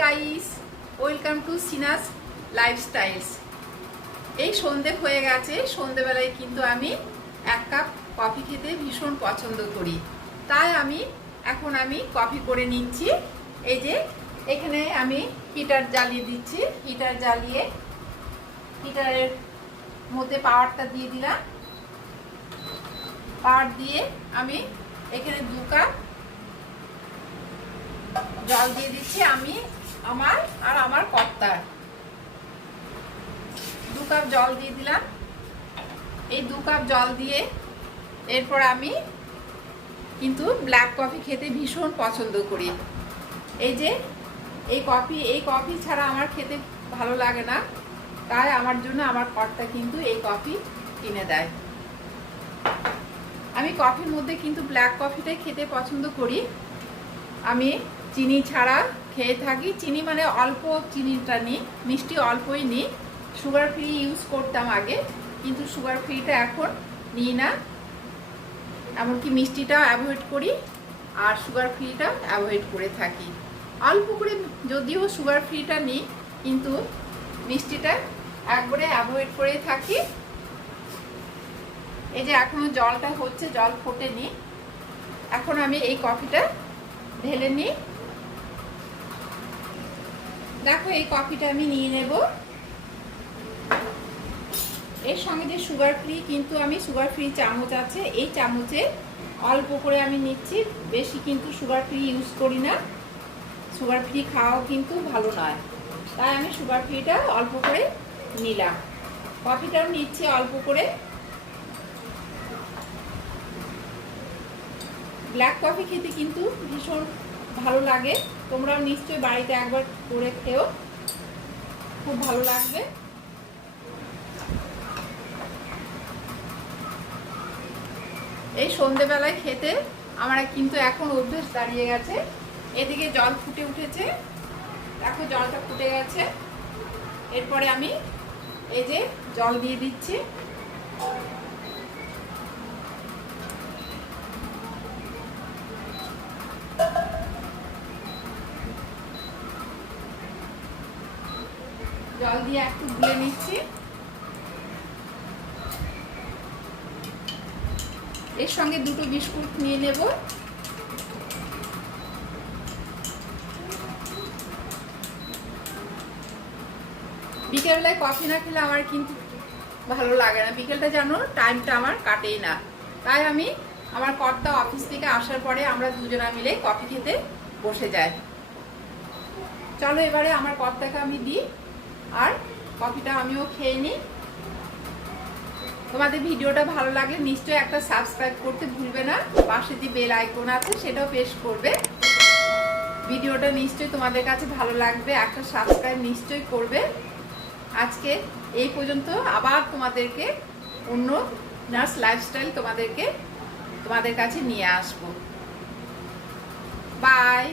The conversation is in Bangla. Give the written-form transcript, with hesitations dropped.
গাইস, ওয়েলকাম টু সিনাস লাইফস্টাইলস। এই সন্ধে হয়ে গেছে। সন্ধেবেলায় কিন্তু আমি এক কাপ কফি খেতে ভীষণ পছন্দ করি, তাই এখন আমি কফি করে নিচ্ছি। এই যে এখানে আমি হিটার জ্বালিয়ে দিচ্ছি। হিটার জ্বালিয়ে হিটারের মধ্যে পাওয়ারটা দিয়ে দিলাম। পাওয়ার দিয়ে আমি এখানে 2 কাপ জল দিয়ে দিচ্ছি। আমি আমার কর্তার 2 কাপ জল দিয়ে দিলাম। এই 2 কাপ জল দিয়ে এরপর আমি কিন্তু ব্ল্যাক কফি খেতে ভীষণ পছন্দ করি। এই যে এই কফি ছাড়া আমার খেতে ভালো লাগে না, তাই আমার জন্য আমার কর্তা কিন্তু এই কফি কিনে দেয়। আমি কফির মধ্যে কিন্তু ব্ল্যাক কফিটাই খেতে পছন্দ করি। আমি চিনি ছাড়া খেয়ে থাকি। চিনি মানে অল্প চিনিটা নিই, মিষ্টি অল্পই নিই। সুগার ফ্রি ইউজ করতাম আগে, কিন্তু সুগার ফ্রিটা এখন নিই না। এমনকি মিষ্টিটা অ্যাভয়েড করি আর সুগার ফ্রিটা অ্যাভয়েড করে থাকি। অল্প করে যদিও সুগার ফ্রিটা নিই, কিন্তু মিষ্টিটা একবারে অ্যাভয়েড করে থাকি। এই যে এখনো জলটা হচ্ছে, জল ফোটেনি। এখন আমি এই কফিটা ঢেলে নিই। দেখো এই কফিটা আমি নিয়ে নেব। এর সঙ্গে যে সুগার ফ্রি, কিন্তু আমি সুগার ফ্রি চামচ আছে, এই চামচে অল্প করে আমি নিচ্ছি। বেশি কিন্তু সুগার ফ্রি ইউজ করি না। সুগার ফ্রি খাওয়াও কিন্তু ভালো নয়, তাই আমি সুগার ফ্রিটা অল্প করে নিলাম। কফিটাও নিচ্ছি অল্প করে। ব্ল্যাক কফি খেতে কিন্তু ভীষণ ভালো লাগে। তোমরাও নিশ্চয়ই বাড়িতে একবার করে খেও, খুব ভালো লাগবে। এই সন্ধেবেলায় খেতে আমার কিন্তু এখন অভ্যেস দাঁড়িয়ে গেছে। এদিকে জল ফুটে উঠেছে, দেখো জলটা ফুটে গেছে। এরপরে আমি এই যে জল দিয়ে দিচ্ছি। জল দিয়ে একটু গুলে নিচ্ছি। এর সঙ্গে 2টো বিস্কুট নিয়ে নেব। বিকেলবেলায় কফি না খেলে আমার কিন্তু ভালো লাগে না। বিকেলটা যেন টাইমটা আমার কাটেই না। তাই আমি আমার কর্তা অফিস থেকে আসার পরে আমরা দুজনা মিলে কফি খেতে বসে যাই। চলো এবারে আমার কর্তাকে আমি দিই আর কফিটা আমিও খেয়ে নিই। তোমাদের ভিডিওটা ভালো লাগলে নিশ্চয়ই একটা সাবস্ক্রাইব করতে ভুলবে না। পাশে যে বেল আইকন আছে সেটাও প্রেস করবে। ভিডিওটা নিশ্চয়ই তোমাদের কাছে ভালো লাগবে, একটা সাবস্ক্রাইব নিশ্চয়ই করবে। আজকে এই পর্যন্ত। আবার তোমাদেরকে অন্য নার্স লাইফস্টাইল তোমাদের কাছে নিয়ে আসবো। বাই।